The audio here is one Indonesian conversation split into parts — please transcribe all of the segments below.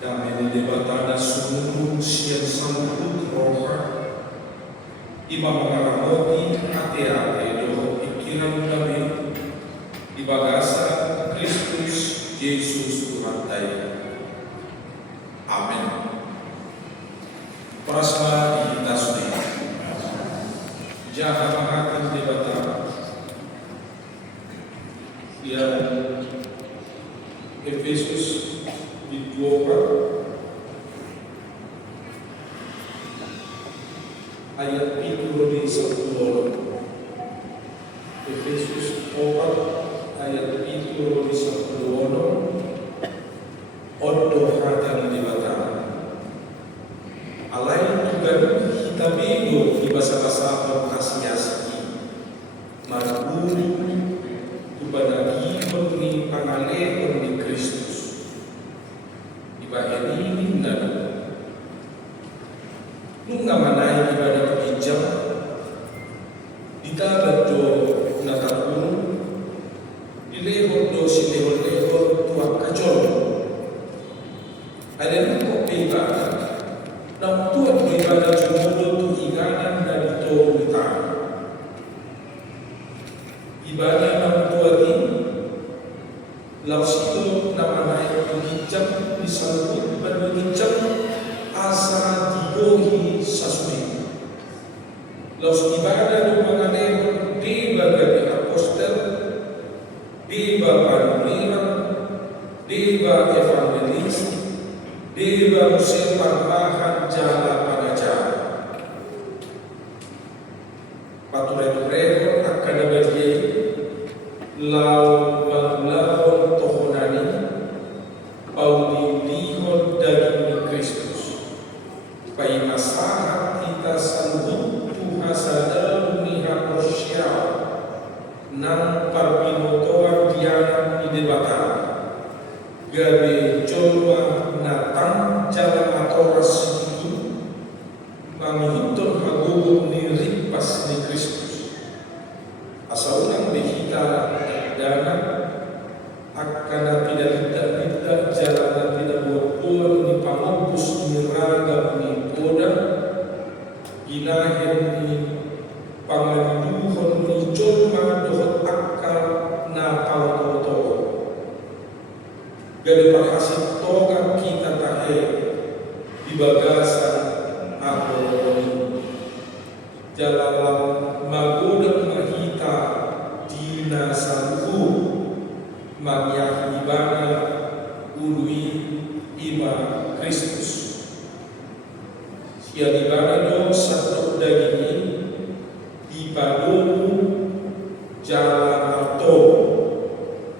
Damai di batana sumur siang sambut roha Imam mengaramoti hati-hati doh pikiran kami di bagasa Kristus Yesus Tuhan Daya. Amin. Prasma di tasbih Jaha mahakan di batana yang Efesus di 24 ayat 7 di 10. Efesus 4 ayat 7 di 10. Odo hatan di batang alain juga kita bido di bahasa-bahasa berkasiasi marguri kepada hibur ni pangalehon di Kristus ibadah ini dan nunga manai ibadah kejam ditabat do natakun dilehor do silehor tuak kacol ada nukok ibadah dan tuak ibadah jumodo tu iganan dan itu kita ibadah dan tuak ini lausito nama naik pengicam disambut berpengicam asa digohi sasuri laus ibadah mengenai deba gabi apostel deba panuliran deba evangelis deba musim parbahan jala pengajar paturai-turai akan bagi lau banglahon tohonani paulindihon daging Kristus pai masalah kita sambut Tuhan sadar niha persial nang parbinotoan dianan di debatan gabe jolwa natang jalan atoras itu manghiton hagugun ni ripas ni Kristus asaulang behita dana akan tidak jalan tidak buat-buat ni pamampus ni raga ni poda ginahin ni pangaduhon ni jolma dohot akal na pautoto gade pakasih toga kita tahe di bagasa ako jalan magodan mahita dina sambu magyah ibana ului ima Kristus sia ibana do satu daging ibadomu jalan arto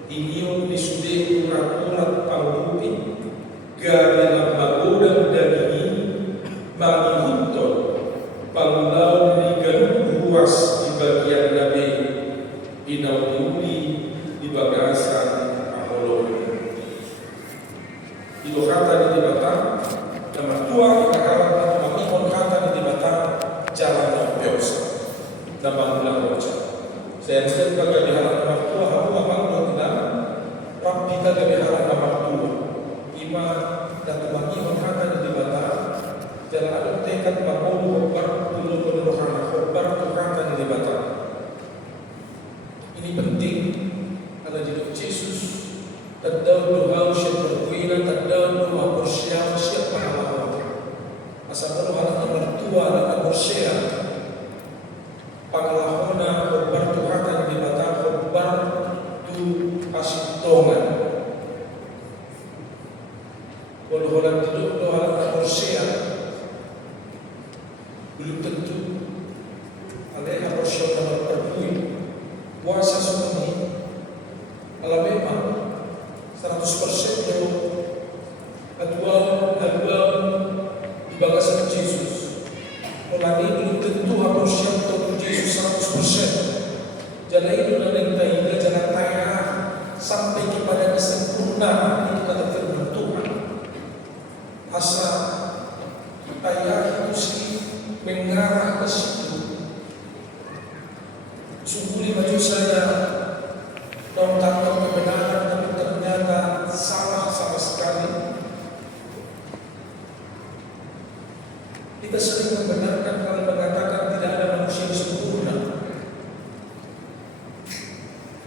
inion disude urat-urat panggupi gabela magodan daging mangihunton pangulaw ni ganun ruas di bagian nabi inauli di bagasan Apollo itu kata di batang nama tua kata makikon kata di batang jalan biasa nama ulang roca saya instead kalau diharap nama tua hawa hawa tidak rapi kita diharap nama tua ima dan makikon kata di batang jalan ada tekad bahwa bertulu penurunan khobar kata di batang ini penting karena jadi Yesus terdahulu harus berkuila terdahulu bersiap siap pahala asal kalau hal mertua dan bersiap pahala bertuhan di mata khobar tu asitongan kalau orang duduk doa dan bersiap belum tentu ada bersiap dan berkuila puasa sunyi kalau memang 100% itu kedua di bagasan Yesus orang ini belum tentu harus siap untuk Yesus 100%. Jalan itu dan yang jalan kaya sampai kepada kesempurnaan itu kata firman Tuhan asa kaya itu sih mengarah ke situ sungguh maju saya dong takut kebenaran tapi ternyata salah sama sekali Kita sering membenarkan kalau mengatakan tidak ada manusia yang sempurna.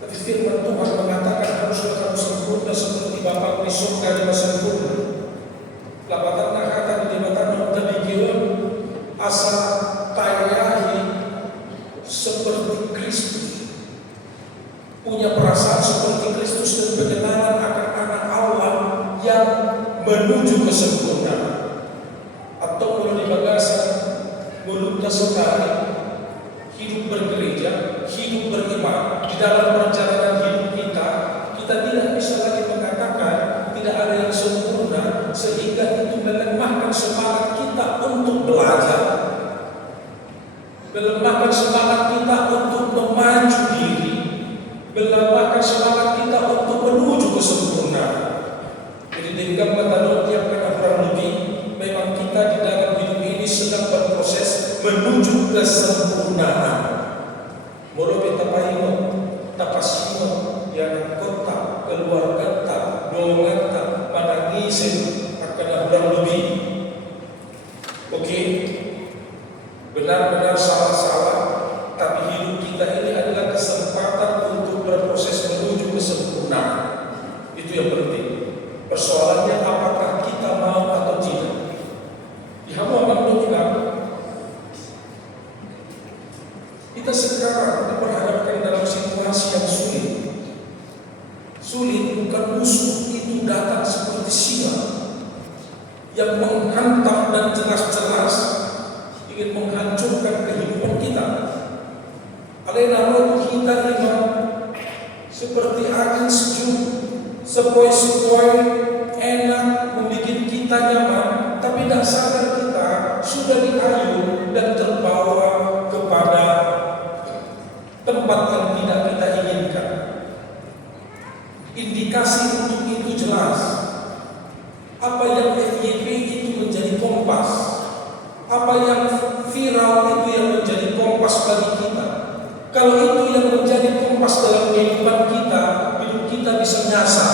Tapi firman Tuhan mengatakan haruslah kamu sempurna seperti Bapa di surga yang sempurna. Labatan nakatan di mata tabikiun asa tayahi seperti Kristus, punya perasaan seperti Kristus dan pengenalan akan anak Allah yang menuju kesempurnaan. Atau menurut bahasa mulut sekali hidup bergereja, hidup beriman di dalam perjalanan hidup kita, kita tidak bisa lagi mengatakan tidak ada yang sempurna, sehingga itu melemahkan semangat kita untuk belajar, melemahkan semangat kita untuk memaju diri, melemahkan semangat kita untuk menuju kesempurnaan. Jadi dengan metode yang kurang lebih, memang kita di dalam hidup ini sedang berproses menuju kesempurnaan. Morobe tapaimo, tapasimo, yang kota, keluarga, dolongata, manangisin, akan kurang lebih. Oke, benar-benar salah-salah, tapi hidup kita ini adalah kesempatan untuk berproses menuju kesempurnaan. Itu yang penting. Persoalannya apakah kita mau atau tidak. Kita sekarang diperhadapkan dalam situasi yang sulit. Sulit bukan musuh itu datang seperti singa yang menghantam dan jelas-jelas ingin menghancurkan kehidupan kita. Alena roh kita lima seperti angin sejuk, sepoi-sepoi, enak, membuat kita nyaman, tapi tidak sadar kita sudah diayun dan terbawa kepada tempat yang tidak kita inginkan. Indikasi untuk itu jelas. Apa yang FYP itu menjadi kompas, apa yang viral itu yang menjadi kompas bagi kita. Kalau itu yang menjadi kompas dalam kehidupan kita, hidup kita bisa nyasar.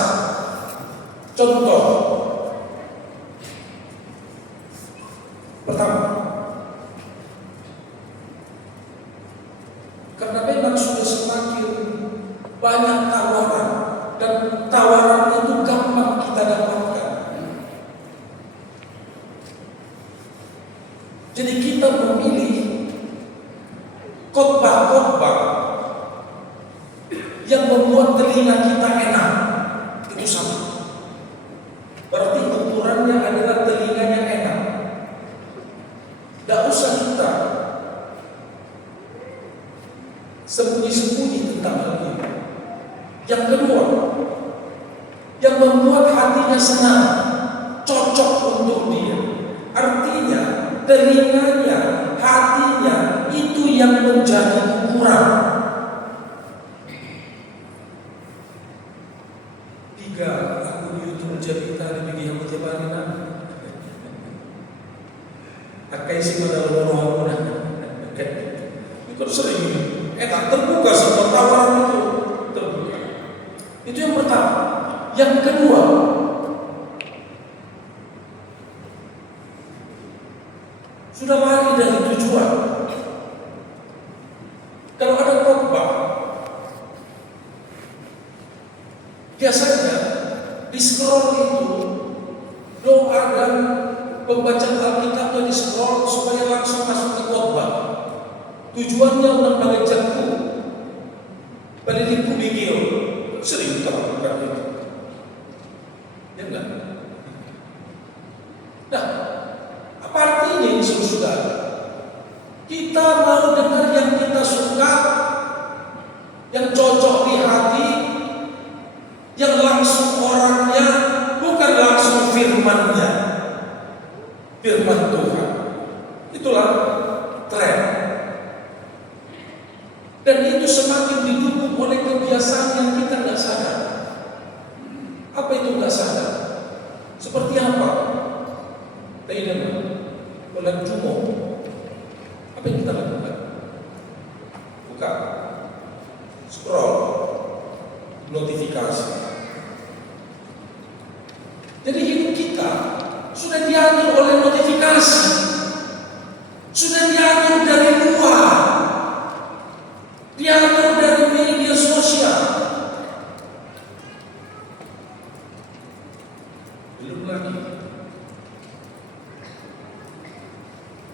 Contoh pertama, karena memang sudah semakin banyak tawaran, dan tawaran itu gampang kita dapatkan. Jadi kita memilih khotbah-khotbah yang membuat telinga kita enak. Itu sama. Berarti ukurannya adalah telinganya enak. Tidak usah kita sembunyi-sembunyi tentang hal ini. Yang kedua, yang membuat hatinya senang, cocok untuk dia. Artinya telinganya, hatinya itu yang menjadi ukuran. Tiga, aku YouTube cerita di media menyebarkan. Akai si modal orang itu sering tak terbuka semua tawaran itu terbuka. Itu yang pertama. Yang kedua, sudah lari dari tujuan. Kalau ada khotbah, biasanya di scroll itu doa dan pembacaan Alkitabnya di scroll supaya langsung masuk ke khotbah. Tujuannya untuk mengejarku, penelitiku video sering kita lakukan itu, ya enggak? Nah, apa artinya ini sudah? Kita mau dengar yang kita suka, yang cocok di hati, yang langsung orangnya, bukan langsung firmannya, firman Tuhan. Itulah tren. Dan itu semakin didukung oleh kebiasaan yang kita tidak sadar. Apa itu tidak sadar? Seperti apa? Tidak bulan Jumo. Apa yang kita lakukan? Buka, scroll, notifikasi. Jadi hidup kita sudah diatur oleh notifikasi. sudah diatur dari luar, diatur dari media sosial. Belum lagi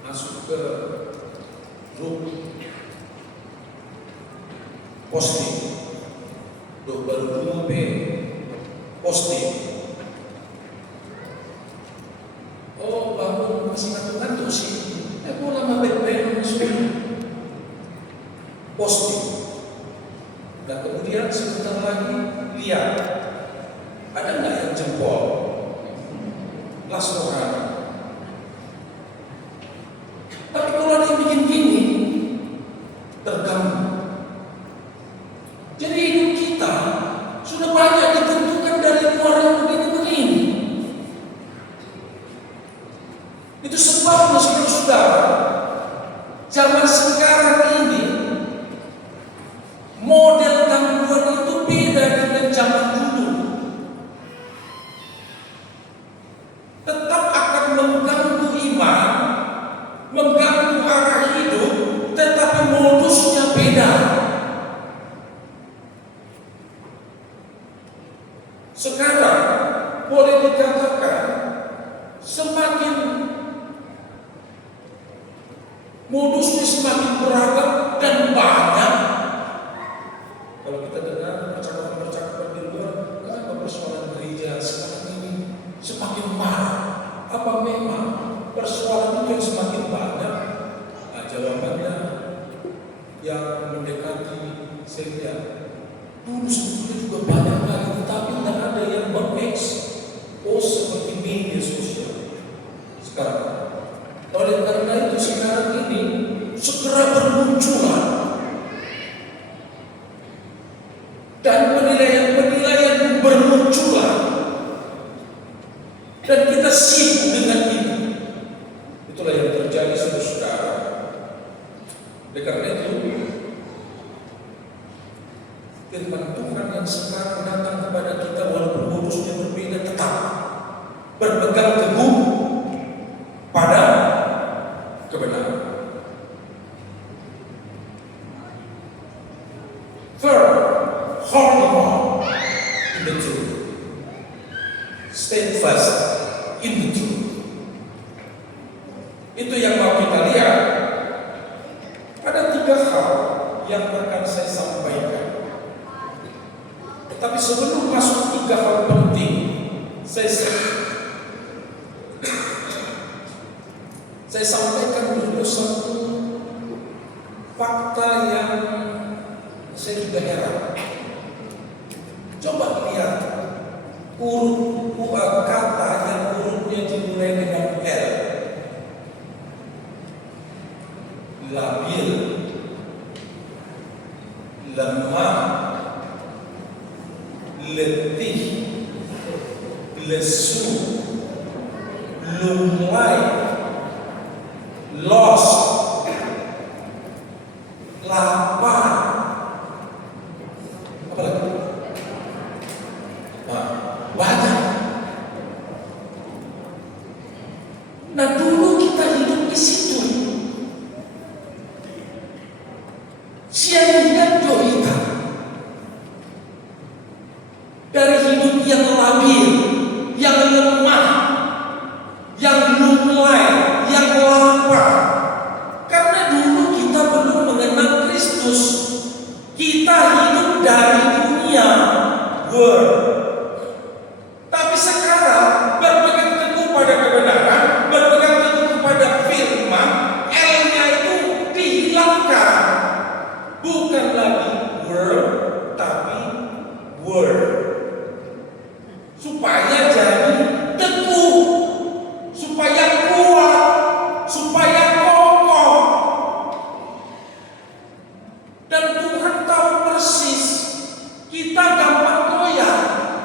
masuk ke grup posting, baru posting. Oh, bangun masih ngantuk sih. Aku lama bed posting. Dan kemudian sebentar lagi lihat ada nggak yang jempol, langsung ada. Tapi kalau ada yang bikin gini, terganggu. Jadi hidup kita sudah banyak ditentukan dari luar yang begini-begini. Itu sebabnya saudara-saudara, zaman sekarang ini model gangguan itu beda dengan zaman dulu. Tetap akan mengganggu iman, mengganggu arah hidup, tetapi modusnya beda. Sekarang boleh dikatakan semakin modusnya semakin beragam dan banyak. Kalau kita dengar percakapan-percakapan di luar, kenapa persoalan gereja sekarang ini semakin marah? Apa memang persoalan itu yang semakin banyak? Nah, jawabannya yang mendekati saja. Dulu sebetulnya juga banyak lagi, tetapi tidak ada yang mengekspos seperti media sosial sekarang. Oleh karena itu sekarang ini segera bermunculan dan penilaian-penilaian bermunculan, dan kita sibuk dengan itu. Itulah yang terjadi saudara-saudara. Oleh karena itu firman Tuhan yang sekarang datang kepada kita walaupun modusnya berbeda, tetap berpegang teguh pada kebenaran. Firm, holding on in the truth, steadfast in the truth. Itu yang mau kita lihat. Ada 3 hal yang akan saya sampaikan. Tapi sebelum masuk 3 hal penting, saya sampaikan dulu satu fakta yang saya juga heran. Coba lihat kata yang hurufnya dimulai dengan L. Labil, lemah, letih, lesu, lunglai, lost, lapar, apa lagi? Banyak. Nah, dulu kita hidup di situ. Siang kita dari hidup yang labil, yang lemah, yang lunglai, yang lapar. Karena dulu kita belum mengenal Kristus. Kita hidup dari dunia, world. Tapi sekarang berpegang teguh pada kebenaran, berpegang teguh kepada firman, L-nya itu dihilangkan. Bukan lagi world, tapi word. Supaya jadi teguh, supaya kuat, supaya kokoh. Dan Tuhan tahu persis kita gampang goyah.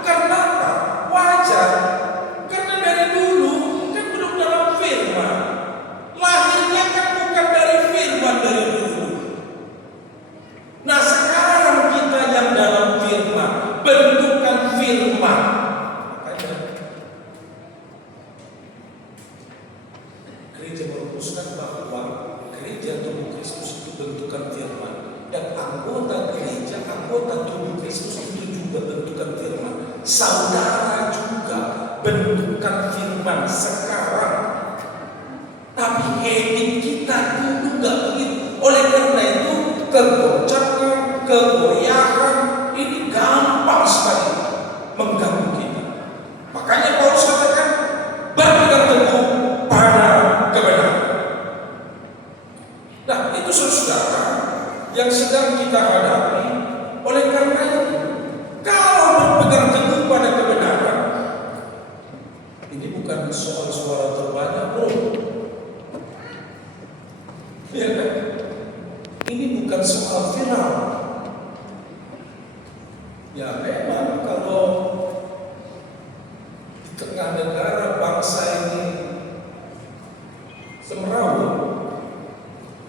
Karena apa? Wajar. Karena dari dulu kan belum dalam firman. Lahirnya kan bukan dari firman dari dulu. Nah, sekarang kita yang dalam firman, bentukan firman. Makanya gereja merumuskan bahwa Saudara juga bentukan firman sekarang, tapi habit kita dulu nggak begitu. Oleh karena itu kegoncangan, kegoyahan ini gampang sekali mengganggu kita. Makanya Paulus katakan berpegang teguh pada kebenaran. Nah, itu saudara yang sedang kita hadapi. Oleh karena itu, kalau berpegang teguh pada kebenaran, ini bukan soal suara terbanyak, bro. Ya kan? Ini bukan soal viral. Ya memang kalau di tengah negara bangsa ini semerawut,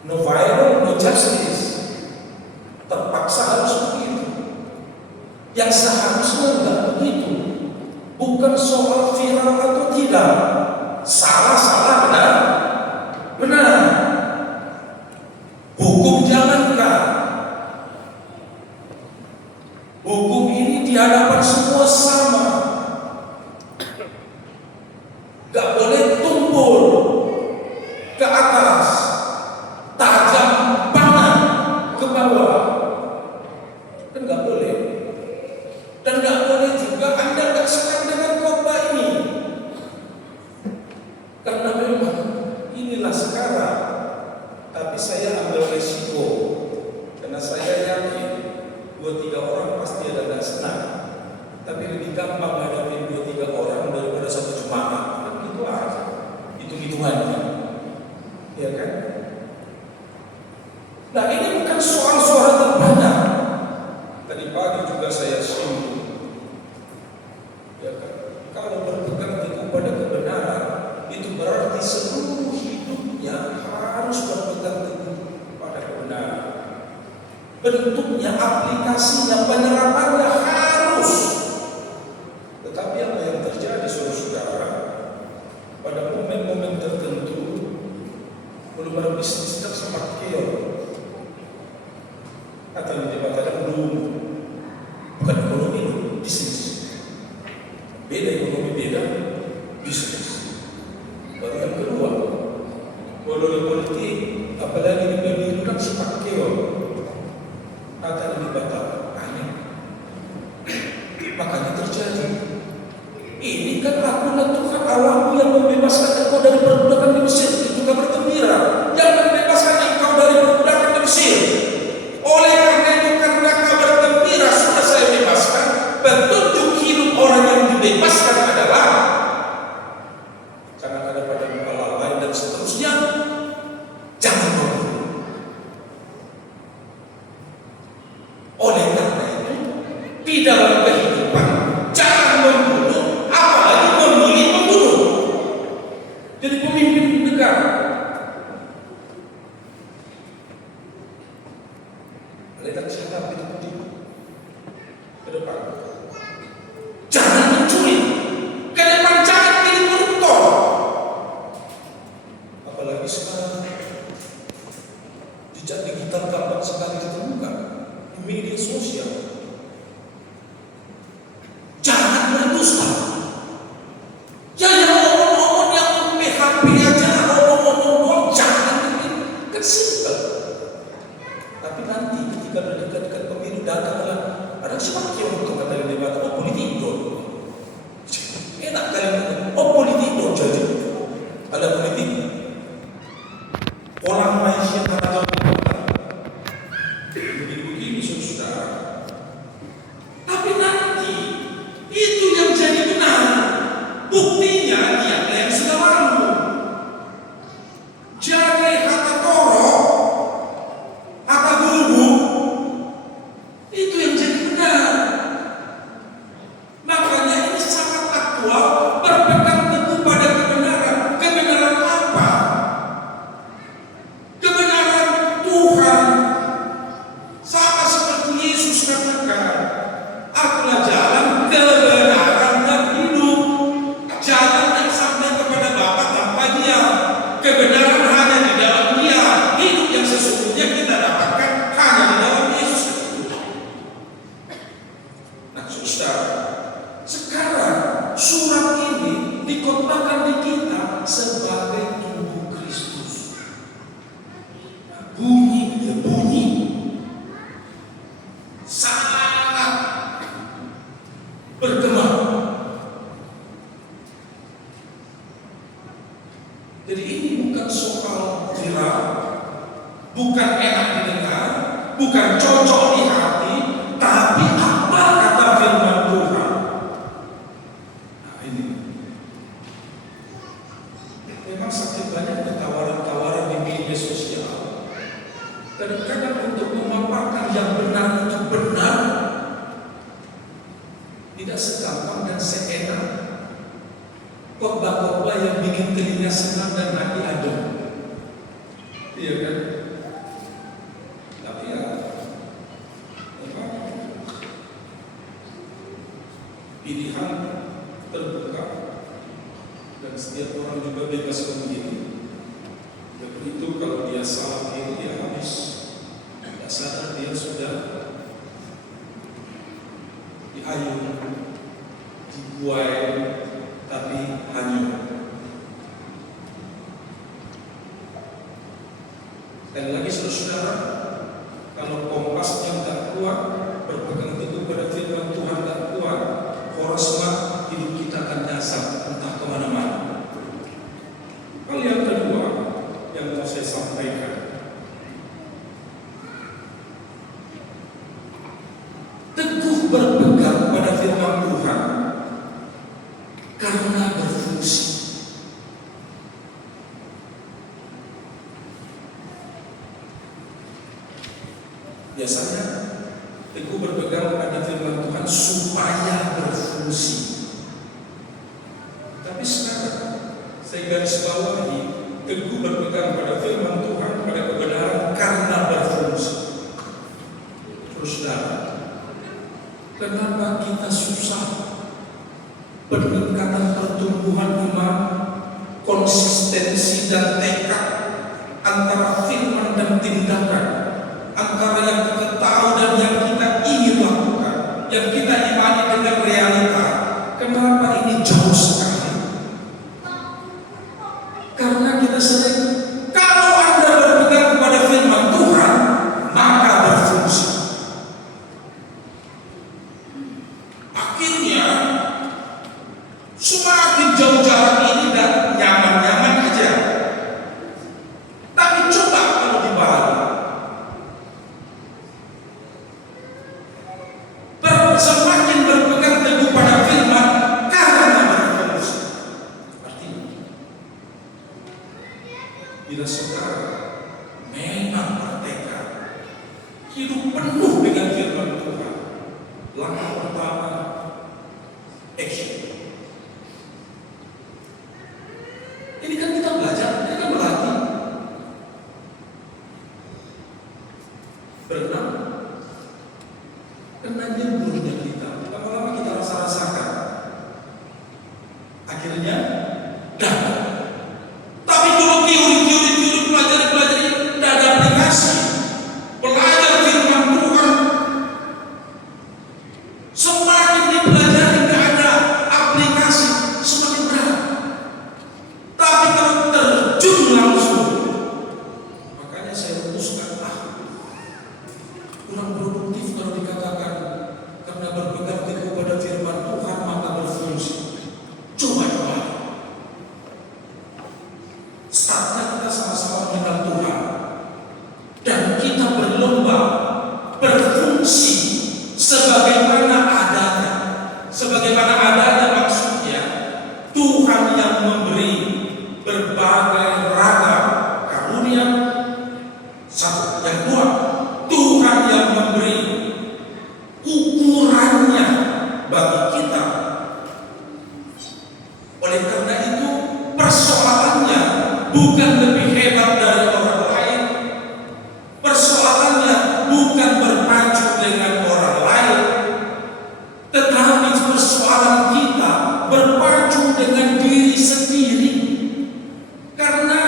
no viral, no justice, terpaksa harus begitu. Yang seharusnya enggak begitu. Bukan soal viral atau tidak. Salah, benar. Benar. Hukum jalankan. Hukum ini di hadapan semua sama. Gak boleh tumpul ke atas, tajam panah ke bawah. Kan gak boleh. Dan gak boleh juga Anda gak senang dengan khotbah ini. Karena memang inilah sekarang. Tapi saya ambil resiko. Karena saya yakin 2-3 orang pasti ada gak senang. Tapi lebih gampang menghadapi 2-3 orang daripada satu jemaah. Kan gitu aja. Hitung-hitungannya. Ya kan? Nah, ini bukan soal suara terbanyak. Tadi pagi juga saya singgung. Ya kan? Kalau berpegang teguh pada kebenaran, itu berarti seluruh hidupnya harus berpegang teguh pada kebenaran. Bentuknya, aplikasinya, penerapannya harus. Tetapi apa yang terjadi, saudara, pada momen-momen tertentu, belum ada bisnis tersemak keok. Atau dikatakan belum, bukan ekonomi, bisnis. Beda ekonomi, beda bisnis. Baru yang kedua, kalau politik, apalagi di pemilu kan sepak keok, akan dibatalkan. Aneh. Makanya terjadi. Ini kan akulah Tuhan Allahmu yang membebaskan engkau dari perbudakan di Mesir. Itu kabar gembira. Yang membebaskan engkau dari perbudakan di Mesir. Oleh karena itu, karena kabar gembira sudah saya bebaskan, petunjuk hidup orang yang dibebaskan adalah jangan ada pada muka lalai dan seterusnya. Jangan membunuh. Oleh karena itu, di dalam kehidupan jangan membunuh, apalagi membunuh. Jadi pemimpin negara. Mereka siapa itu ke depan. Jangan mencuri. Ke depan jangan pilih koruptor. Apalagi sekarang jejak digital gampang sekali ditemukan di media sosial. Jangan berdusta. Ya yang ngomong-ngomong yang PHP aja, ngomong-ngomong jangan bikin kesimpel. Tapi nanti ketika dekat-dekat pemilu datanglah ada siapa yang untuk kata di debat politik dong. Enak kalian politik dong jadi. Ada politik. Orang manusia tanah begini saudara. Tapi nanti itu yang jadi benar. Buktinya dia yang sudah lalu. Jadi kata Toro, kata Guru, itu yang jadi benar. Makanya ini sangat aktual, berpegang teguh pada kebenaran. Kebenaran apa? Kebenaran Tuhan. Sama seperti Yesus katakan, akulah jalan, kebenaran dan hidup. Jalan yang sampai kepada Bapa tanpa Dia. Kebenaran hanya di dalam Dia. Hidup yang sesungguhnya kita dapatkan hanya di dalam Yesus. Nah, saudara, dikhotbahkan di kita sebagai tubuh Kristus. Bunyi sangat bergema. Jadi ini bukan soal viral, bukan enak didengar, bukan cocok di hati, tapi apa kata firman Tuhan. Nah ini memang sakit banyak tawaran-tawaran di media sosial. Kadang-kadang untuk memaparkan yang benar itu benar tidak segampang dan seenak khotbah-khotbah yang bikin telinga senang dan hati adem. Iya kan? Tapi ya memang pilihan terbuka dan setiap orang juga bebas memilih. Dan itu kalau dia salah pilih dia habis. Tidak sadar dia sudah diayun, dibuai, tapi hanyut. Dan lagi saudara, kalau kompasnya tidak kuat, berpegang teguh pada firman Tuhan tidak kuat, korosma hidup kita akan nyasar entah kemana-mana. Hal yang kedua yang mau saya sampaikan, teguh berpegang pada firman Tuhan karena berfungsi. Biasanya teguh berpegang pada firman Tuhan supaya berfungsi. Tapi sekarang saya garis bawahi, teguh berpegang pada firman Tuhan pada kebenaran karena berfungsi. Terus saudara, kenapa kita susah peningkatan pertumbuhan iman, konsistensi dan tekad antara firman dan tindakan, antara yang kita tahu dan yang kita ingin lakukan, yang kita imani dengan realita? Kenapa ini jauh sekali? Karena kita sering, kalau Anda berpegang kepada firman Tuhan, maka berfungsi. Akhirnya semakin jauh jarak ini dan nyaman-nyaman aja. Tapi coba kalau dibalik, semakin berpegang teguh pada firman karena berfungsi. Artinya, bila saudara memang bertekad hidup penuh dengan firman Tuhan, langkah pertama action. Ini kan kita belajar, ini kan berlatih. Berenang, kena nyemburnya kita. Lama-lama kita rasa-rasakan. Akhirnya, dapat. Tapi kalau teori, pelajari, tidak ada aplikasi. Belajar firman Tuhan, semakin dipelajari tidak ada aplikasi, semakin berat. Tapi kalau terjun langsung, makanya saya rumuskan kurang produktif kalau dikatakan karena berpegang teguh pada firman Tuhan maka berfungsi. Coba. Startnya kita sama-sama mengenal Tuhan dan kita berlomba berfungsi sebagaimana adanya. Sebagaimana adanya maksudnya Tuhan yang memberi berbagai ragam karunia. Satu, yang kedua, Tuhan yang memberi ukurannya bagi kita. Oleh karena itu, persoalannya bukan lebih hebat dari orang lain. Persoalannya bukan berpacu dengan orang lain, tetapi persoalan kita berpacu dengan diri sendiri. Karena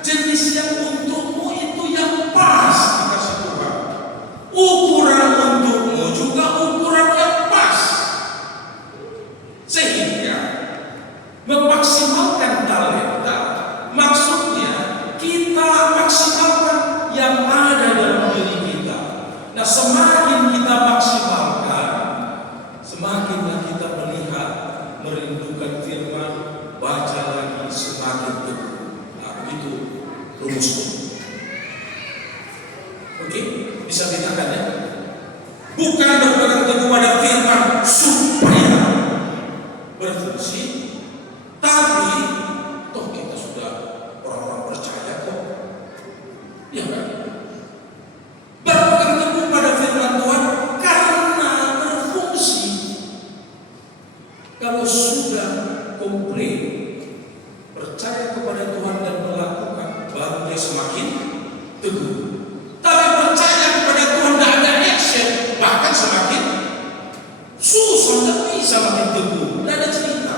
jenis yang untukmu itu yang pas dikasih Tuhan. Ukuran untukmu juga ukuran yang pas. Sehingga memaksa semakin kita maksimalkan, semakinlah kita melihat, merindukan firman, baca lagi, semakin teguh. Nah, itu rumusnya. Oke, bisa bedakan ya? Bukan berpegang teguh pada firman supaya berfungsi, tapi toh kita sudah orang-orang percaya kok, ya kan? Berpegang teguh pada firman Tuhan karena berfungsi. Kalau sudah komplit percaya kepada Tuhan dan melakukan, baru dia semakin teguh. Tapi percaya kepada Tuhan tidak ada action, bahkan semakin susah, tidak bisa makin teguh, tidak ada cerita.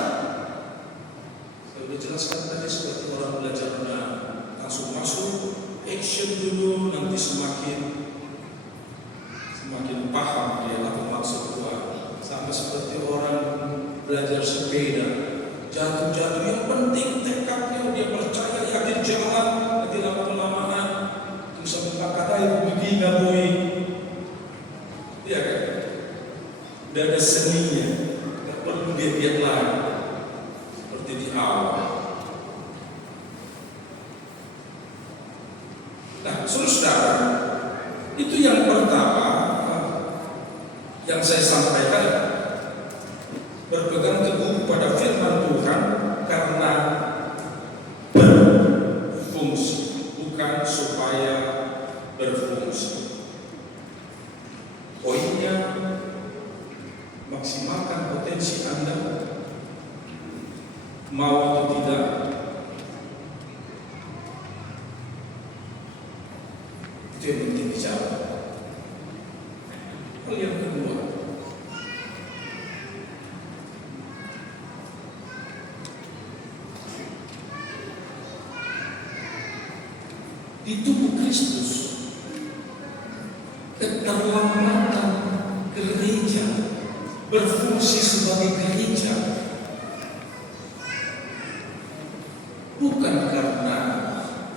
Saya sudah jelaskan tadi seperti orang belajar langsung masuk action dulu, nanti semakin paham dia apa maksud Tuhan. Sama seperti orang belajar sepeda, jatuh-jatuh yang penting tekadnya, dia percaya, yakin jalan, nanti lama-lamaan terus sampai kata itu begini nggak boleh, ya kan? Udah ada seninya, nggak perlu dia lihat lagi seperti di awal. Nah, saudara, itu yang pertama yang saya sampaikan, berpegang teguh pada firman Tuhan karena berfungsi, bukan supaya berfungsi. Poinnya, maksimalkan potensi Anda, mau atau tidak. Itu yang penting dijawab. Hal yang kedua, di tubuh Kristus, keterlambatan gereja berfungsi sebagai gereja bukan karena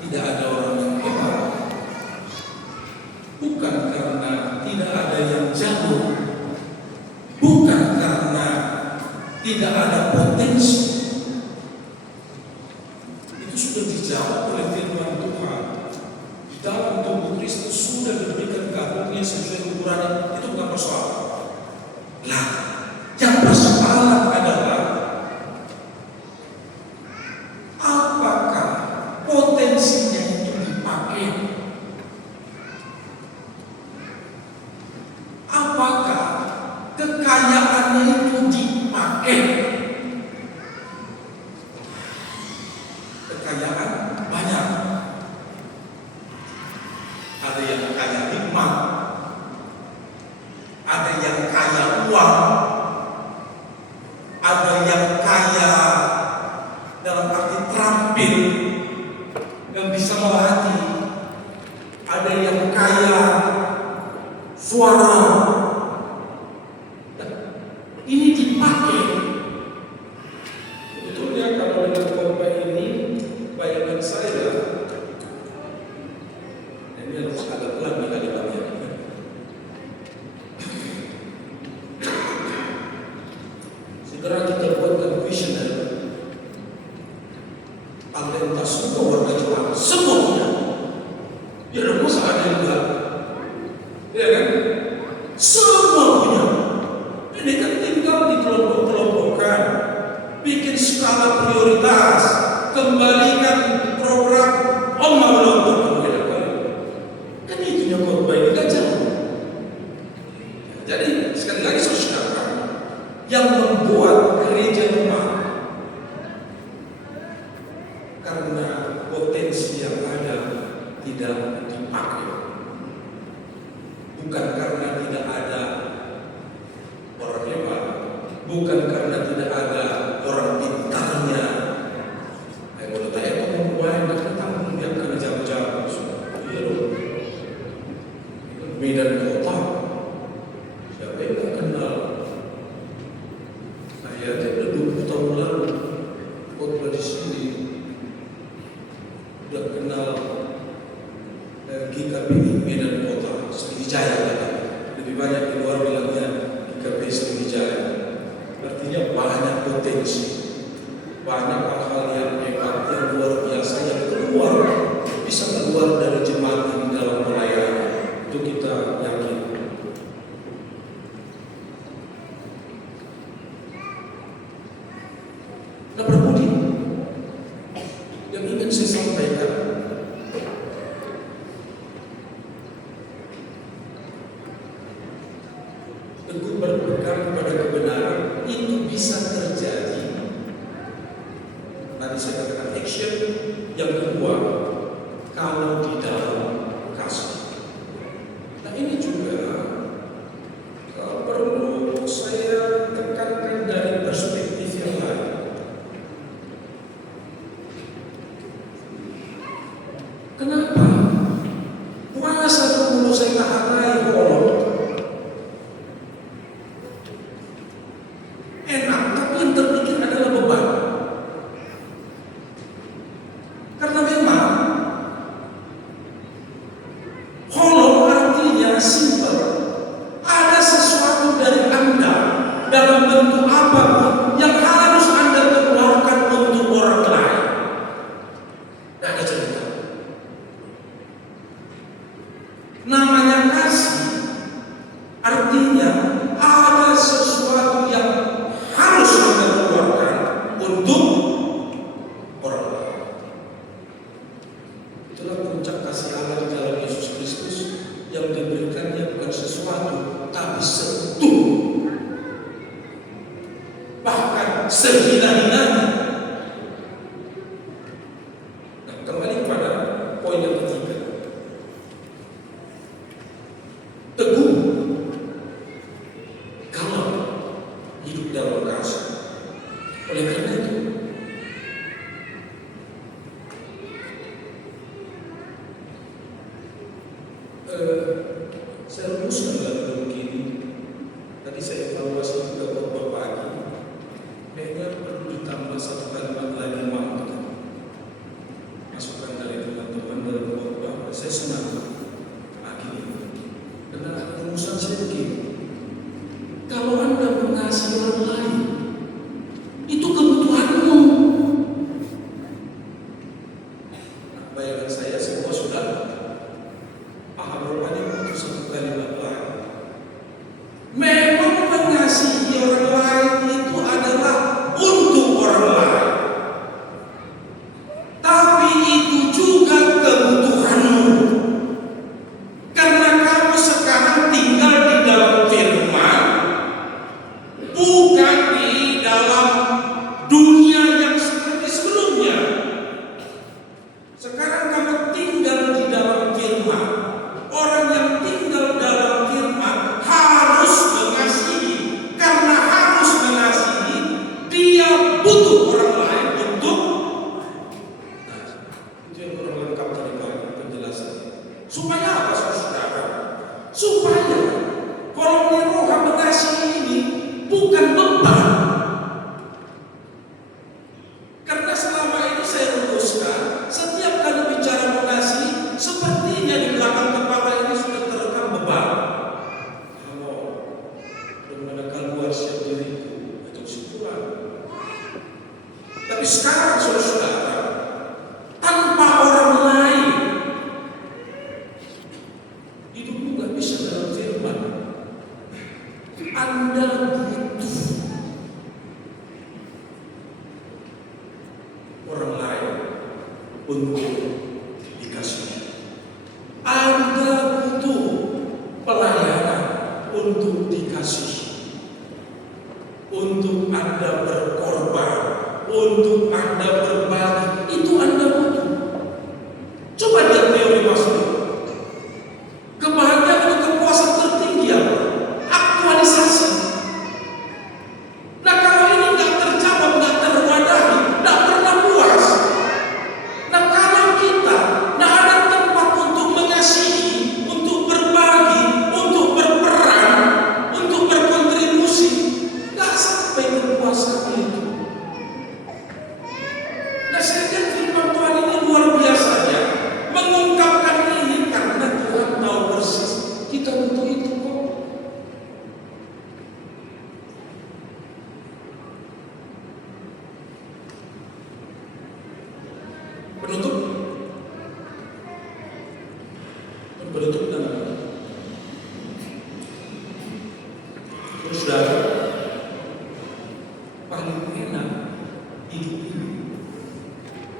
tidak ada orang yang hebat, bukan karena tidak ada yang jago, bukan karena tidak ada potensi. Itu sudah dijawab oleh firman Tuhan. Di dalam tubuh Kristus sudah diberikan karunia sesuai ukuran. Itu bukan persoalan. Nah, yang persoalan adalah apakah potensinya itu dipakai? Apakah kekayaannya itu dipakai? Kekayaan banyak. Ada yang kaya nikmat, ada yang kaya uang, ada yang kaya dalam arti terampil, yang bisa melatih, ada yang kaya suara. Ini dipakai. Sebetulnya kalau dengan khotbah ini, bayangan saya, ini harus agak pelan nih kalimatnya. Segera kita buatkan visioner, talenta semua warga Jepang, semuanya. Ya ada masa ada yang enggak, ya kan? Semua punya. Ini kan tinggal dikelompok-kelompokkan, bikin skala prioritas, kembalikan program Om Maulana. Kan itu yang khotbah ini kan jauh. Jadi sekali lagi saudara, yang membuat gereja lemah karena potensi yang ada tidak dipakai, bukan karena tidak ada orang hebat, bukan karena tidak ada orang pintarnya. Menurut saya itu membuat datang membiarkan jam-jam. Iya loh, Medan kota, siapa yang tak kenal? Saya udah 20 tahun lalu khotbah di sini, udah kenal GKPI Medan kota, Sriwijaya. banyak hal-hal yang hebat, yang luar biasa yang bisa keluar dari jemaat ini dalam pelayanan. Itu kita yakin. Nah, berbudi yang ingin saya sampaikan, teguh berpegang pada kebenaran itu bisa terjadi. Tadi saya katakan action. Yang kedua, kalau di dalam kasih. Nah, ini juga perlu saya tekankan dari perspektif yang lain. Kenapa? Puasa dulu saya tahanai kolot. Enak, tapi yang terpikir adalah beban. Karena memang kolot artinya simpel. Ada sesuatu dari Anda dalam bentuk apapun yang harus Anda keluarkan untuk orang lain. Nah, ada cerita. Namanya kasih, artinya ada sesuatu yang harus Anda keluarkan untuk orang lain. Itulah puncak kasih Allah di dalam Yesus Kristus, yang diberikannya bukan sesuatu, tapi sentuh, bahkan sehina-hinanya. Nah, kembali kepada poin yang ketiga. Teguh kalau hidup dalam kasih. Oleh karena itu, saya rumuskan dalam begini. Tadi saya evaluasi juga khotbah pagi. Kayaknya perlu ditambah satu kalimat lagi waktu. Masukan dari teman-teman dalam khotbah. Saya senang pagi ini. Karena rumusan saya begini. Kalau Anda mengasihi orang lain, itu kebutuhanmu. Nah, bayangan saya semua sudah paham rupanya itu satu kalimat lain. Memang mengasihi orang lain itu adalah untuk orang lain, tapi itu juga kebutuhanmu. Karena kamu sekarang tinggal di dalam firman, bukan di dalam dunia yang seperti sebelumnya. Sekarang kamu tinggal di dalam firman. Orang yang tinggal dalam firman harus mengasihi. Karena harus mengasihi, dia butuh orang lain untuk. Nah, itu yang kurang lengkap tadi penjelasan. Supaya apa, saudara? Supaya kalau roh mengasihi ini bukan beban. Karena selama ini saya rumuskan, setiap kali bicara mengasihi, sepertinya di belakang kepala ini sudah terekam beban. Kalau bagaimana keluar siap diriku, itu kesimpulan. Tapi sekarang saudara, tanpa orang lain, hidupmu gak bisa dalam firman. Anda butuh orang lain untuk dikasih. Anda butuh pelayanan untuk dikasih. Untuk Anda berkorban, untuk Anda berbagi, itu Anda butuh. Coba lihat teori Maslow. Kebahagiaan itu kepuasan tertinggi apa? Aktualisasi. Nah, kalau ini nggak terjawab, nggak terwadahi, nggak pernah puas. Nah, kalau kita nggak ada tempat untuk mengasihi, untuk berbagi, untuk berperan, untuk berkontribusi, nggak sampai kepuasan itu. Nah, Penutup dan saudara, paling enak hidup ini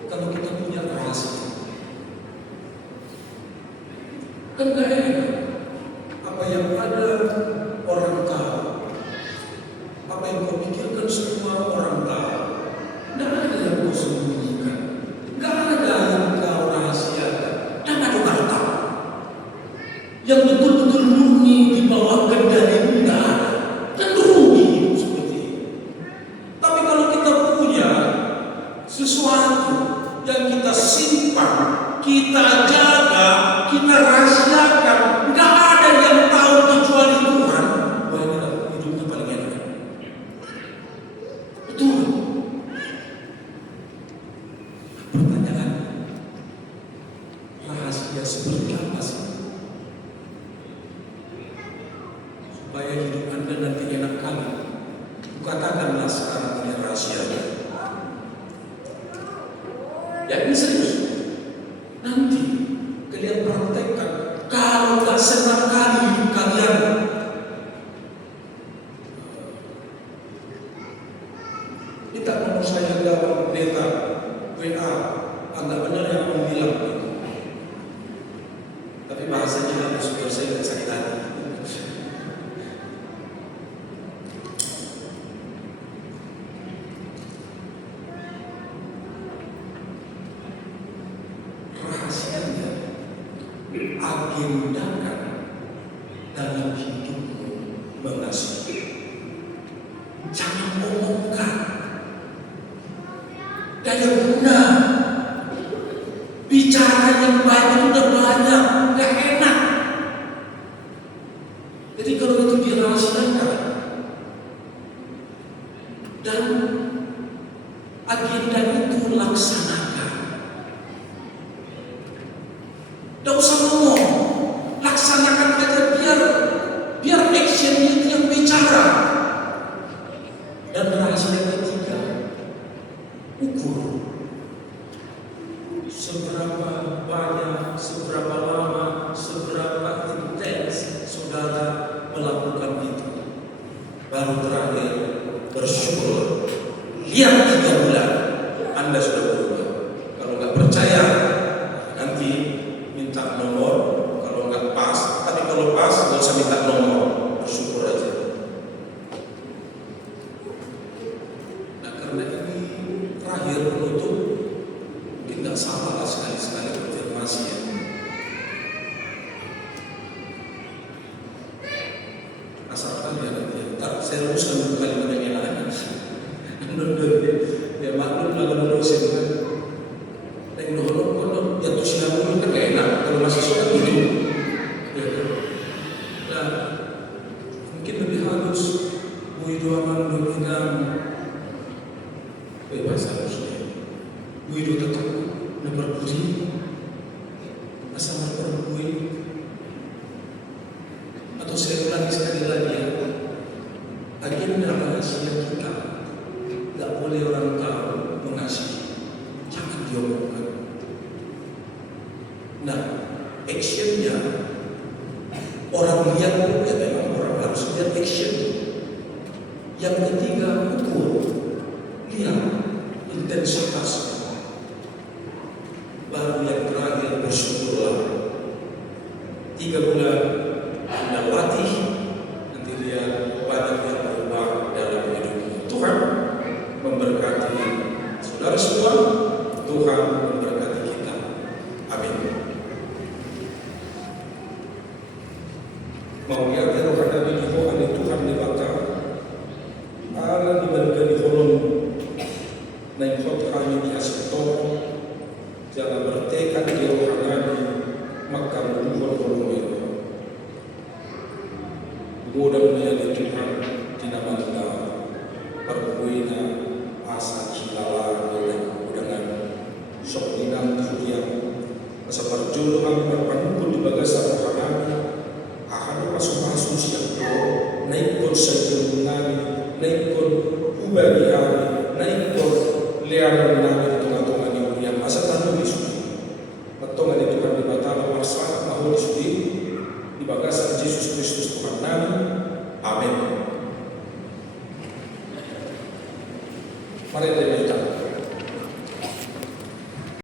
kalau kita punya rahasia. Kan gak enak apa yang ada orang tahu, apa yang kau pikirkan semua orang tahu. Gak ada yang kau sembunyikan, gak ada yang kau rahasiakan, dan ada harta yang betul-betul murni di bawah kendali tidak ada. Dan rugi seperti itu. Tapi kalau kita punya sesuatu yang kita simpan, kita jaga, kita rahasiakan, nggak ada yang tahu kecuali Tuhan, wah hidupnya paling enak. Betul. Pertanyaan, rahasia seperti apa sih? Supaya hidup Anda nanti enak kali, katakanlah sekarang ini rahasianya. Ya ini serius. Nanti kalian praktekkan. Kalau tak senang kali hidup kalian, minta nomor saya gawang pendeta WA. Anda benar yang mau bilang, tapi bahasanya harus supaya saya tidak sakit hati. Agendakan dalam hidupmu mengasihi. Jangan omongkan. Daya guna. Bicara yang baik itu udah banyak, gak enak. Jadi kalau itu dirahasiakan dan agenda itu laksanakan. Tidak usah ngomong, laksanakan aja biar action itu yang bicara. Dan rahasia ketiga, ukur seberapa banyak, seberapa lama, seberapa intens saudara melakukan itu. Baru terakhir bersyukur. Lihat 3 bulan Anda sudah berubah. Kalau nggak percaya, nanti minta nomor. Kalau nggak pas, tapi kalau pas nggak usah minta nomor, bersyukur aja. Nah karena ini terakhir penutup, mungkin nggak salah lah sekali-sekali konfirmasi ya. Asalkan ya nanti, ntar saya rumuskan dulu kalimat yang enak. Ya maklum lah kalau dosen kan. Dan dulu jatuh sinabung kan gak enak kalau masih suka gitu. Nah, mungkin lebih halus Wido aman bilang bebas harusnya. Wido tetap berpuji asal berpuji. Atau saya ulangi sekali lagi ya, agenda rahasia kita gak boleh orang tahu mengasihi, jangan diomongkan. Nah, actionnya orang lihat ya memang orang harus lihat action. Yang ketiga ukur, lihat intensitas. Baru yang terakhir bersyukurlah. 3 bulan Anda latih, nanti lihat banyak yang berubah dalam hidupmu. Tuhan memberkati saudara semua. Tuhan memberkati kita. Amin. Mau lihat ya roh Nabi di Tuhan di Batam. Ala di bergani holon naik hot kami di asetor. Jangan bertekad di roh Nabi maka menuhun holon. Mudah-mudahan ya Tuhan tidak manda perbuina asa cilala dengan sok dinang yang seperti julukan berpanukul di bagasan rohani akan masuk siap naik kon sejumlani naik kon ubah naik kon liar nami tengah-tengah yang asa tanah Mari